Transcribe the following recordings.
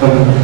Amen.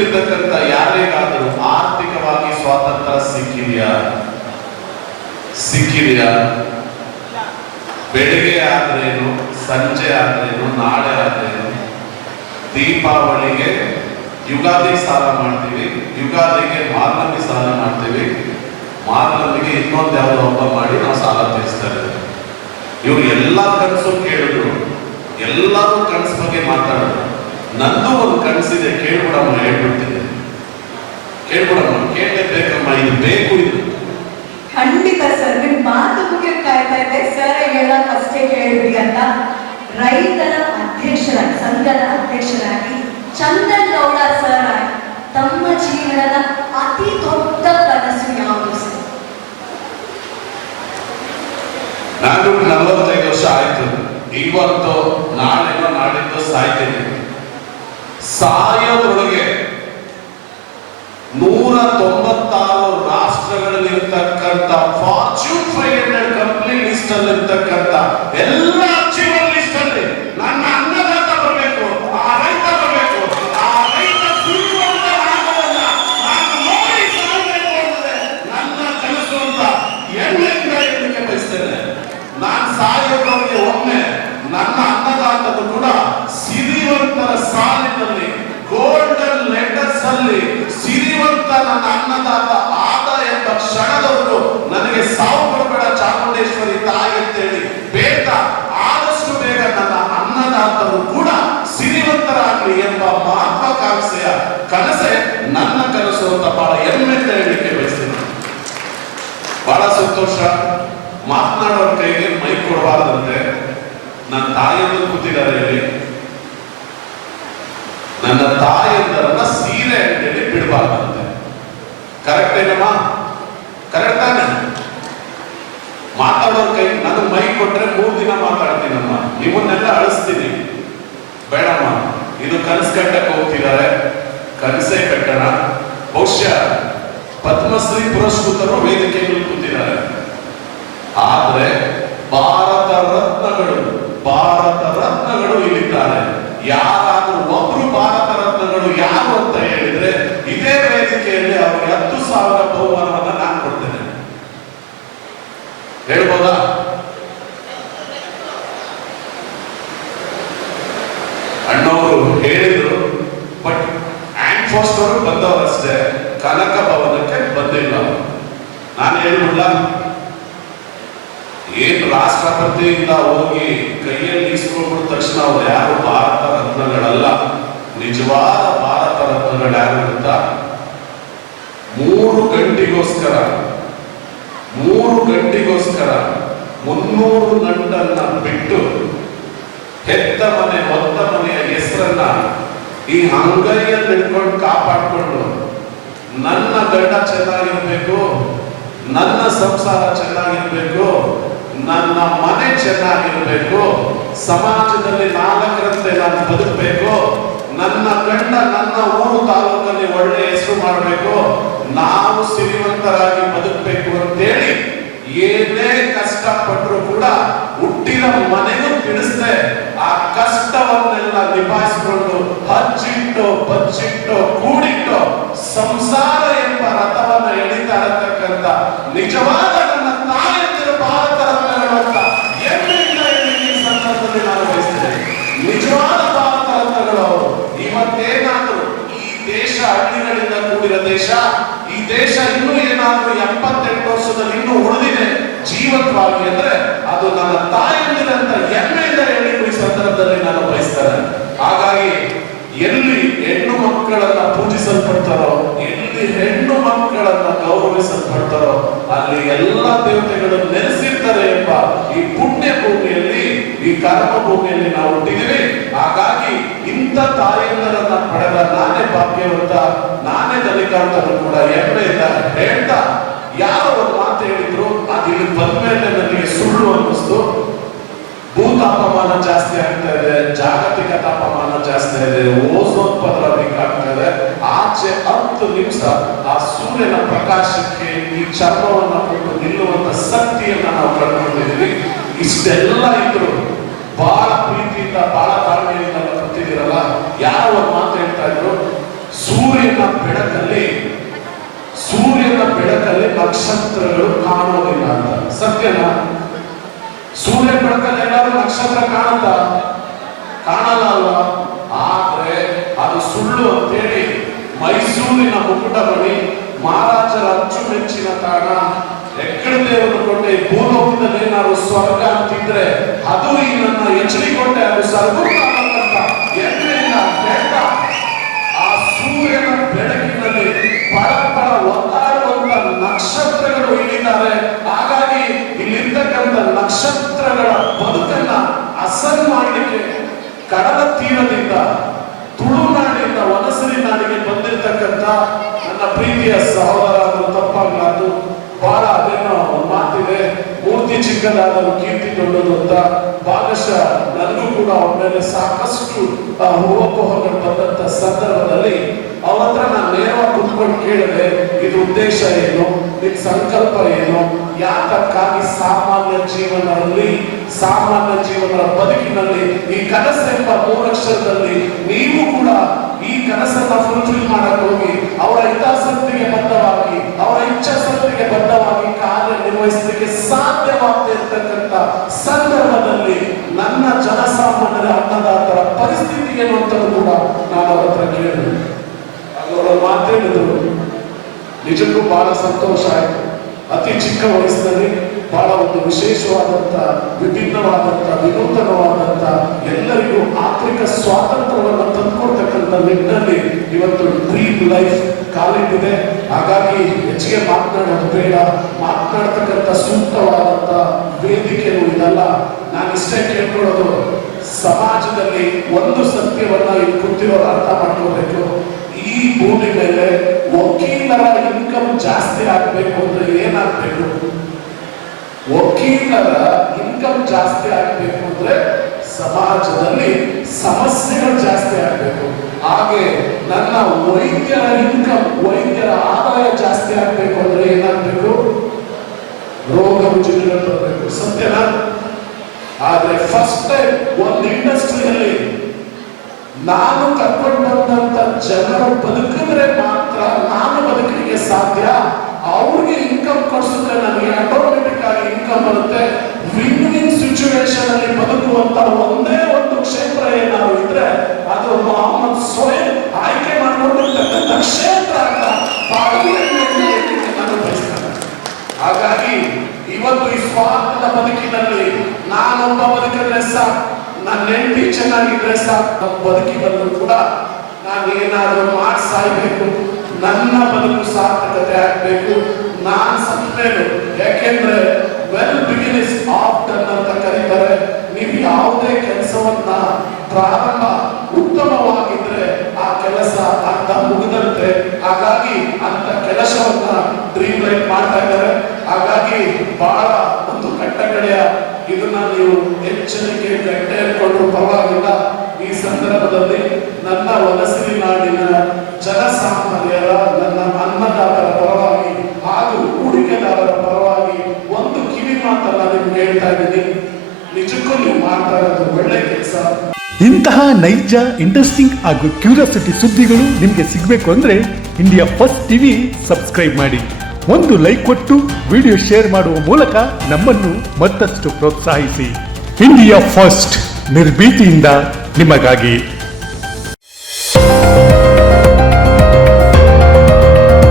ಕೂತಿರ್ತಕ್ಕಂಥ ಯಾರಿಗಾದರೂ ಆರ್ಥಿಕವಾಗಿ ಸ್ವಾತಂತ್ರ್ಯ ಸಿಕ್ಕಿದೆಯಾ? ಸಿಕ್ಕಿದೆಯಾ? ಬೆಳಿಗ್ಗೆ ಆದ್ರೇನು, ಸಂಜೆ ಆದ್ರೇನು, ನಾಳೆ ಆದ್ರೇನು? ದೀಪಾವಳಿಗೆ ಯುಗಾದಿ ಸಾಲ ಮಾಡ್ತೀವಿ, ಯುಗಾದಿಗೆ ಮಾರ್ನಮಿ ಸಾಲ ಮಾಡ್ತೀವಿ. ಮಾರ್ನಮಿಗೆ ಇನ್ನೊಂದು ಯಾವುದೋ ಹಬ್ಬ ಮಾಡಿ ನಾವು ಸಾಲ ತೀರಿಸ್ತಾರೆ ಇವ್ರು ಎಲ್ಲ ಕನಸು ಕೇಳಿದ್ರು, ಎಲ್ಲರೂ ಕನಸು ಬಗ್ಗೆ ಮಾತಾಡಿದ್ರು. ನಂದು ಒಂದು ಕನಸಿದೆ ಕೇಳ್ಬಿಡಮ್ಮ ಹೇಳ್ಬಿಡ್ತೀನಿ. ಕೇಳ್ಬಿಡಮ್ಮ ಕೇಳಲೇಬೇಕಮ್ಮ ಇದು ಬೇಕು ಇದು. ಖಂಡಿತ ಸರ್ ನಿಮ್ ಮಾತು ಮುಗಿಯೋಕ್ ಕಾಯ್ತಾ ಇದೆ. ಸರ್ ಹೇಳಕ್ ಅಷ್ಟೇ ಕೇಳಿದ್ರಿ ಅಂತ. ರೈತರ ಅಧ್ಯಕ್ಷರ ಸಂಘದ ಅಧ್ಯಕ್ಷರಾಗಿ ಚಂದನ್ ಗೌಡ ಸರ್ ತಮ್ಮ ಜೀವನದ ಅತಿ ದೊಡ್ಡ ಕನಸು ಯಾವುದು ಸರ್? ನಾನು ನಲವತ್ತೈದು ವರ್ಷ ಆಯ್ತು. ಇವತ್ತು ನಾಳೆನೋ ನಾಡಿದ್ದು ಸಾಯ್ತೀನಿ. ಸಾಯೋದ್ರೊಳಗೆ ನೂರ ತೊಂಬತ್ತಾರು ರಾಷ್ಟ್ರಗಳಲ್ಲಿ ಇರ್ತಕ್ಕಂಥ Fortune five hundred company list ಅಲ್ಲಿ ಇರ್ತಕ್ಕಂಥ ಎಲ್ಲ ಅಚೀವರ್ ಲಿಸ್ಟ್ ಅಲ್ಲಿ ನನ್ನ ಅನ್ನದಾತ ಬರಬೇಕು ಆ ರೈತ ಬರಬೇಕು ಆ ರೈತ ಶ್ರೀಮಂತ ಆಗೋದನ್ನ ನಾನು ನೋಡಿ ಸಾಯ್ಬೇಕು ಅಂದ್ರೆ ನನ್ನ ಕನಸು ಅಂತ ಹೆಮ್ಮೆಯಿಂದ ಹೇಳಲಿಕ್ಕೆ ಬಯಸ್ತೇನೆ ನಾನು ಸಾಯೋದವರಿಗೆ ಒಮ್ಮೆ ನನ್ನ ಅನ್ನದಾತರು ಕೂಡ ಸಿರಿವಂತರ ಸಾಲಿನಲ್ಲಿ ಗೋಲ್ಡನ್ ಲೆಟರ್ಸ್ ಅಲ್ಲಿ ಸಿರಿವಂತ ನನ್ನ ಅನ್ನದಾತ ಆದ ಎಂಬ ಕ್ಷಣದವರೆಗೂ ನನಗೆ ಸಾವು ಬರಬೇಡ ಚಾಮುಂಡೇಶ್ವರಿ ತಾಯಿ ಅಂತೇಳಿ ಬೇಗ ಆದಷ್ಟು ಬೇಗ ನನ್ನ ಅನ್ನದಾತರು ಕೂಡ ಸಿರಿವಂತರಾಗಲಿ ಎಂಬ ಮಹತ್ವಾಕಾಂಕ್ಷೆಯ ಕನಸೆ ನನ್ನ ಕನಸು ಅಂತ ಬಹಳ ಅಂತ ಹೇಳಲಿಕ್ಕೆ ಬಯಸ್ತೀನಿ. ಬಹಳ ಸಂತೋಷ. ಮಾತನಾಡೋರ ಕೈಗೆ ಮೈ ಕೊಡಬಾರದಂತೆ. ನನ್ನ ತಾಯಿಯನ್ನು ಕೂತಿದ್ದಾರೆ ಇಲ್ಲಿ. ನನ್ನ ತಾಯಿಯಂದರನ್ನ ಸೀರೆ ಅಂಗಡಿಯಲ್ಲಿ ಬಿಡಬಾರ್ದಂತೆ. ಕರೆಕ್ಟ್ ಏನಮ್ಮ? ಕರೆಕ್ಟ್ ತಾನೆ? ಮಾತಾಡೋ ಕೈ ನನಗೆ ಮೈ ಕೊಟ್ರೆ ಮೂರು ದಿನ ಮಾತಾಡ್ತೀನಮ್ಮ. ನಿಮ್ಮನ್ನೆಲ್ಲ ಅಳಿಸ್ತೀನಿ. ಬೇಡಮ್ಮ. ಇದು ಕನಸು ಕಟ್ಟಕ್ಕೆ ಕನಸೇ ಕಟ್ಟಣ. ಬಹುಶಃ ಪದ್ಮಶ್ರೀ ಪುರಸ್ಕೃತರು ವೇದಿಕೆಯಲ್ಲಿ ಕೂತಿದ್ದಾರೆ. ಆದ್ರೆ ಭಾರತ ರತ್ನಗಳು ಭಾರತ ರತ್ನಗಳು ಇಲ್ಲಿದ್ದಾರೆ. ಯಾರಾದರೂ ಒಬ್ರು ಭಾರತ ರತ್ನಗಳು ಯಾರು ಅಂತ ಹೇಳಿದ್ರೆ, ಇದೇ ವೇದಿಕೆಯಲ್ಲಿ ಅವರಿಗೆ ಹತ್ತು ಸಾವಿರ ಬಹುಮಾನವನ್ನ ನಾನು ಹೇಳ್ಬಿಡ್ಲ ಏನ್ ರಾಷ್ಟ್ರಪತಿಯಿಂದ ಹೋಗಿ ಕೈಯಲ್ಲಿ ಇಸ್ಕೊಂಡ್ಬಿಟ್ಟ ತಕ್ಷಣ ಅವ್ರು ಯಾರು ಭಾರತ ರತ್ನಗಳಲ್ಲ, ನಿಜವಾದ ಭಾರತ ರತ್ನಗಳು ಯಾರು ಗೊತ್ತಾ ಮೂರು ಗಂಟೆಗೋಸ್ಕರ ಮೂರು ಗಂಟೆಗೋಸ್ಕರ ಮುನ್ನೂರು ಗಂಟನ್ನ ಬಿಟ್ಟು ಹೆತ್ತ ಮನೆ, ಹೊತ್ತ ಮನೆಯ ಹೆಸರನ್ನ ಈ ಅಂಗೈಯಲ್ಲಿ ಇಟ್ಕೊಂಡು ಕಾಪಾಡ್ಕೊಂಡು ನನ್ನ ಗಂಡ ಚೆನ್ನಾಗಿರ್ಬೇಕು ನನ್ನ ಸಂಸಾರ ಚೆನ್ನಾಗಿರಬೇಕು, ನನ್ನ ಮನೆ ಚೆನ್ನಾಗಿರ್ಬೇಕು, ಸಮಾಜದಲ್ಲಿ ನಾಲ್ಕರಂತೆ ನಾನು ಬದುಕಬೇಕು, ನನ್ನ ಗಂಡ ನನ್ನ ಊರು ತಾಲೂಕಲ್ಲಿ ಒಳ್ಳೆ ಹೆಸರು ಮಾಡಬೇಕು, ನಾವು ಸಿರಿವಂತರಾಗಿ ಬದುಕಬೇಕು ಅಂತೇಳಿ ಏನೇ ಕಷ್ಟಪಟ್ಟರು ಕೂಡ ಹುಟ್ಟಿದ ಮನೆಗೂ ತಿಳಿಸದೆ, ಆ ಕಷ್ಟವನ್ನೆಲ್ಲ ನಿಭಾಯಿಸಿಕೊಂಡು ಹಚ್ಚಿಟ್ಟು, ಬಚ್ಚಿಟ್ಟು, ಕೂಡಿಟ್ಟು ಸಂಸಾರ ಎಂಬ ರಥವನ್ನ ಎಳಿತಾ ಇರತಕ್ಕಂತ ನಿಜವಾದ ನನ್ನ ತಾಯಂದಿರು ಭಾರತ ರತ್ನಗಳು ಅಂತ ಹೆಮ್ಮೆಯಿಂದ ಹೇಳಲಿಕ್ಕೆ ಈ ಸಂದರ್ಭದಲ್ಲಿ ನಾನು ಬಯಸ್ತೇನೆ ನಿಜವಾದ ಭಾರತ ರತ್ನಗಳು ಅವರು ಇವತ್ತೇನಾದರೂ ಈ ದೇಶ ಹಳ್ಳಿಗಳಿಂದ ಕೂಡಿದ ದೇಶ ಈ ದೇಶ ಇನ್ನೂ ಏನಾದರೂ ಎಪ್ಪತ್ತೆಂಟು ವರ್ಷದಲ್ಲಿ ಇನ್ನೂ ಉಳಿದಿದೆ ಜೀವಂತವಾಗಿ ಅಂದ್ರೆ ಅದು ನನ್ನ ತಾಯಂದಿರಂತ ಹೆಮ್ಮೆಯಿಂದ ಹೇಳಿದ್ದು ಈ ಸಂದರ್ಭದಲ್ಲಿ ನಾನು ಬಯಸ್ತೇನೆ. ಹಾಗಾಗಿ ಎಲ್ಲಿ ಹೆಣ್ಣು ಮಕ್ಕಳನ್ನ ಪೂಜಿಸಲ್ಪಡ್ತಾರೋ, ಎಲ್ಲಿ ಹೆಣ್ಣು ಮಕ್ಕಳನ್ನ ಗೌರವಿಸಲ್ಪಡ್ತಾರೋ, ಅಲ್ಲಿ ಎಲ್ಲ ದೇವತೆಗಳು ನೆಲೆಸಿರ್ತಾರೆ ಎಂಬ ಈ ಪುಣ್ಯ ಭೂಮಿಯಲ್ಲಿ ಈ ಕರ್ಮ ಭೂಮಿಯಲ್ಲಿ ನಾವು ಹುಟ್ಟಿದೀವಿ ಇಂಥ ತಾಯಿಯಂದರನ್ನ ಪಡೆದ ನಾನೇ ಭಾಗ್ಯವಂತ ನಾನೇ ದಲಿಕಾಂತನು ಕೂಡ ಹೆಮ್ಮೆಯಿಂದ ಹೇಳ್ತಾ ಯಾರೋ ಒಂದು ಮಾತು ಹೇಳಿದ್ರು ಅದು ಇಲ್ಲಿ ಬಂದ್ಮೇಲೆ ನನಗೆ ಸುಳ್ಳು ಅನ್ನಿಸ್ತು ಭೂತಾಪಮಾನ ಜಾಸ್ತಿ ಆಗ್ತಾ ಇದೆ, ಜಾಗತಿಕ ತಾಪಮಾನ ಜಾಸ್ತಿ ಇದೆ ಓಝೋನ್ ಪದರ ಬೇಕಾಗ್ತಾ ಇದೆ ಆಚೆ ಹತ್ತು ನಿಮಿಷ ಆ ಸೂರ್ಯನ ಪ್ರಕಾಶಕ್ಕೆ ಈ ಚರ್ಮವನ್ನು ಕೊಟ್ಟು ನಿಲ್ಲುವಂತ ಶಕ್ತಿಯನ್ನ ನಾವು ಕಂಡುಕೊಂಡಿದ್ದೀವಿ. ಇಷ್ಟೆಲ್ಲ ಇದ್ರು ಬಹಳ ಪ್ರೀತಿಯಿಂದ ಬಹಳ ತಾಳ್ಮೆಯಿಂದ ಕೂತಿದ್ದೀರಲ್ಲ, ಯಾರು ಒಂದು ಮಾತು ಹೇಳ್ತಾ ಇದ್ರು, ಸೂರ್ಯನ ಬೆಳಕಲ್ಲಿ ಸೂರ್ಯನ ಬೆಳಕಲ್ಲಿ ನಕ್ಷತ್ರಗಳು ಕಾಣೋದಿಲ್ಲ ಅಂತ. ಸತ್ಯನಾ? ಸೂರ್ಯ ಬೆಳಕಲ್ಲಿ ನಕ್ಷತ್ರ ಕಾಣುತ್ತ? ಕಾಣಲ್ಲ ಅಲ್ವಾ? ಆದ್ರೆ ಅದು ಸುಳ್ಳು ಅಂತೇಳಿ ಮೈಸೂರಿನ ಮುಕುಟಮಣಿ ಮಹಾರಾಜರ ಅಚ್ಚುಮೆಚ್ಚಿನ ತಾಣ ಎಕ್ಕಡ ದೇವರ ಕೊಟ್ಟೆ ಭೂಲೋಕದಲ್ಲಿ ಏನಾದ್ರು ಸ್ವರ್ಗ ಅಂತಿದ್ರೆ ಅದು ಈ ನನ್ನ ಎಚ್ಚರಿಕೊಂಡೆ ಅದು ಸರ್ವೋತ್ತಮ ಪ್ರೀತಿಯ ತಪ್ಪಾಗಿ ಮಾತು ಬಹಳ ಅದೇನೋ ಮಾತಿದೆ, ಮೂರ್ತಿ ಚಿಕ್ಕದಾದರೂ ಕೀರ್ತಿ ದೊಡ್ಡದು ಅಂತ ಭಾಗಶಃ ನನಗೂ ಕೂಡ ಅವ್ರ ಮೇಲೆ ಸಾಕಷ್ಟು ಊಹಾಪೋಹಗಳು ಬಂದಂತ ಸಂದರ್ಭದಲ್ಲಿ ಅವ್ರ ಹತ್ರ ನಾನು ನೇರವಾಗಿ ಕುತ್ಕೊಂಡು ಕೇಳಿದೆ, ಇದು ಉದ್ದೇಶ ಏನು, ನಿನ್ ಸಂಕಲ್ಪ ಏನು, ಯಾತಕ್ಕಾಗಿ ಸಾಮಾನ್ಯ ಜೀವನದಲ್ಲಿ, ಸಾಮಾನ್ಯ ಜೀವನದ ಬದುಕಿನಲ್ಲಿ ಈ ಕನಸೆಂಬ ಮೂರಕ್ಷರದಲ್ಲಿ ನೀವು ಕೂಡ ಈ ಕನಸನ್ನ ಫುಲ್ಫಿಲ್ ಮಾಡಕ್ಕೆ ಹೋಗಿ, ಅವರ ಹಿತಾಸಕ್ತಿಗೆ ಬದ್ಧವಾಗಿ, ಅವರ ಇಚ್ಛಾಸಕ್ತಿಗೆ ಬದ್ಧವಾಗಿ ಕಾರ್ಯ ನಿರ್ವಹಿಸಲಿಕ್ಕೆ ಸಾಧ್ಯವಾಗದೇ ಇರತಕ್ಕಂತ ಸಂದರ್ಭದಲ್ಲಿ ನನ್ನ ಜನಸಾಮಾನ್ಯರ ಅನ್ನದಾತರ ಪರಿಸ್ಥಿತಿ ಏನು ಅಂತ ಕೂಡ ನಾನು ಅವರ ಹತ್ರ ಕೇಳಿದೆ. ಅವರ ನಿಜಕ್ಕೂ ಬಹಳ ಸಂತೋಷ ಆಯ್ತು. ಅತಿ ಚಿಕ್ಕ ವಯಸ್ಸಿನಲ್ಲಿ ಬಹಳ ಒಂದು ವಿಶೇಷವಾದಂತ ವಿಭಿನ್ನವಾದಂತ ವಿನೂತನವಾದಂತ ಎಲ್ಲರಿಗೂ ಆರ್ಥಿಕ ಸ್ವಾತಂತ್ರ್ಯವನ್ನು ತಂದುಕೊಡ್ತಕ್ಕಂಥ ನಿಟ್ಟಿನಲ್ಲಿ ಇವತ್ತು ಡ್ರೀಮ್ ಲೈಫ್ ಕಾಲಿಟ್ಟಿದೆ ಹಾಗಾಗಿ ಹೆಚ್ಚಿಗೆ ಮಾತನಾಡೋದು ಬೇಡ ಮಾತನಾಡ್ತಕ್ಕಂಥ ಸೂಕ್ತವಾದಂತ ವೇದಿಕೆಯೂ ಇದಲ್ಲ. ನಾನು ಇಷ್ಟೇ ಕೇಳ್ಕೊಳ್ಳೋದು, ಸಮಾಜದಲ್ಲಿ ಒಂದು ಸತ್ಯವನ್ನ ಇಲ್ಲಿ ಕೂತಿರೋರು ಅರ್ಥ ಮಾಡ್ಕೋಬೇಕು. ಈ ಭೂಮಿ ಮೇಲೆ ವಕೀಲರ ಇನ್ಕಮ್ ಜಾಸ್ತಿ ಆಗ್ಬೇಕು ಅಂದ್ರೆ ಏನಾಗ್ಬೇಕು? ವಕೀಲರ ಇನ್ಕಮ್ ಜಾಸ್ತಿ ಆಗಬೇಕು ಅಂದ್ರೆ ಸಮಾಜದಲ್ಲಿ ಸಮಸ್ಯೆಗಳು ಜಾಸ್ತಿ ಆಗಬೇಕು. ಹಾಗೆ ನನ್ನ ವೈದ್ಯರ ಇನ್ಕಮ್ ವೈದ್ಯರ ಆದಾಯ ಜಾಸ್ತಿ ಆಗಬೇಕು ಅಂದ್ರೆ ಏನಾಗಬೇಕು? ರೋಗ ರುಜಿನಗಳು ಬರಬೇಕು. ಸತ್ಯನಾ? ಆದ್ರೆ ಫಸ್ಟ್ ಟೈಮ್ ಒಂದು ಇಂಡಸ್ಟ್ರಿಯಲ್ಲಿ ನಾನು ಕರ್ಕೊಂಡು ಬಂದಂತ ಜನರು ಬದುಕಿದ್ರೆ ಮಾತ್ರ ನಾನು ಬದುಕಲಿಕ್ಕೆ ಸಾಧ್ಯ ಅವ್ರಿಗೆ ಇನ್ಕಮ್ ಕೊಡಿಸಿದ್ರೆ ನನಗೆ ಆಟೋಮೆಟಿಕ್ ಆಗಿ ಇನ್ಕಮ್ ಬರುತ್ತೆ ವಿನ್ ವಿನ್ ಸಿಚುವೇಶನ್ ಅಲ್ಲಿ ಬದುಕುವಂತ ಒಂದೇ ಒಂದು ಕ್ಷೇತ್ರ ಏನಾದ್ರು ಇದ್ರೆ ಅದು ಮೊಹಮ್ಮದ್ ಸೋಯಲ್ ಆಯ್ಕೆ ಮಾಡಿಕೊಂಡಿರ್ತಕ್ಕಂಥ ಕ್ಷೇತ್ರ ಅಂತ ಬಹಳ ಹೆಮ್ಮೆಯಿಂದ ಹೇಳಲಿಕ್ಕೆ ನಾನು ಬಯಸ್ತೇನೆ ಹಾಗಾಗಿ ಇವತ್ತು ಈ ಸ್ವಾರ್ಥದ ಬದುಕಿನಲ್ಲಿ ನಾನೊಬ್ಬ ಬದುಕಿದ್ರೆ ಸಾಕು ನನ್ನ ಹೆಂಡತಿ ಚೆನ್ನಾಗಿದ್ರೆ ಸಾಕು ಬದುಕಿ ಬಂದರೂ ಕೂಡ ನಾನು ಏನಾದರೂ ಮಾಡಿ ಸಾಯ್ಬೇಕು. ನನ್ನ ಬದುಕು ಸಾರ್ಥಕತೆ ಆಗಬೇಕು. ನಾನು ಸತ್ತೇನು. ಯಾಕೆಂದ್ರೆ ವೆಲ್ ಬಿಗಿನ್ ಇಸ್ ಆಫ್ಟನ್ ಅಂತ ಕರೀತಾರೆ. ನೀವು ಯಾವುದೇ ಕೆಲಸವನ್ನ ಪ್ರಾರಂಭ ಉತ್ತಮವಾಗಿದ್ರೆ ಆ ಕೆಲಸ ಅಂತ ಮುಗಿದಂತೆ. ಹಾಗಾಗಿ ಅಂತ ಕೆಲಸವನ್ನ ಡ್ರೀಮ್ ಲೈಫ್ ಮಾಡ್ತಾ ಇದ್ದಾರೆ. ಹಾಗಾಗಿ ಬಹಳ ಒಂದು ಕಟ್ಟಕಡೆಯ ಇದನ್ನ ನೀವು ಎಚ್ಚರಿಕೆ ಗಂಟೆ ಕೊಟ್ಟರು ಪರವಾಗಿಲ್ಲ. ಈ ಸಂದರ್ಭದಲ್ಲಿ ನನ್ನ ವಲಸಿ ನಾಡಿನ ಜನಸಾಮಾನ್ಯರ, ನನ್ನ ಅನ್ನದಾತರ ಪರವಾಗಿ ಹಾಗೂ ಹೂಡಿಕೆದಾರರ ಪರವಾಗಿ ಒಂದು ಕಿವಿ ಮಾತನ್ನ ನಿಮ್ಗೆ ಹೇಳ್ತಾ ಇದ್ದೀನಿ. ನಿಜಕ್ಕೂ ನೀವು ಮಾಡ್ತಾ ಇರೋದು ಒಳ್ಳೆ ಕೆಲಸ. ಇಂತಹ ನೈಜ ಇಂಟ್ರೆಸ್ಟಿಂಗ್ ಹಾಗೂ ಕ್ಯೂರಿಯಾಸಿಟಿ ಸುದ್ದಿಗಳು ನಿಮಗೆ ಸಿಗಬೇಕು ಅಂದರೆ ಇಂಡಿಯಾ ಫಸ್ಟ್ ಟಿವಿ ಸಬ್ಸ್ಕ್ರೈಬ್ ಮಾಡಿ. ಒಂದು ಲೈಕ್ ಕೊಟ್ಟು ವಿಡಿಯೋ ಶೇರ್ ಮಾಡುವ ಮೂಲಕ ನಮ್ಮನ್ನು ಮತ್ತಷ್ಟು ಪ್ರೋತ್ಸಾಹಿಸಿ. ಇಂಡಿಯಾ ಫಸ್ಟ್ ನಿರ್ಭೀತಿಯಿಂದ ನಿಮಗಾಗಿ.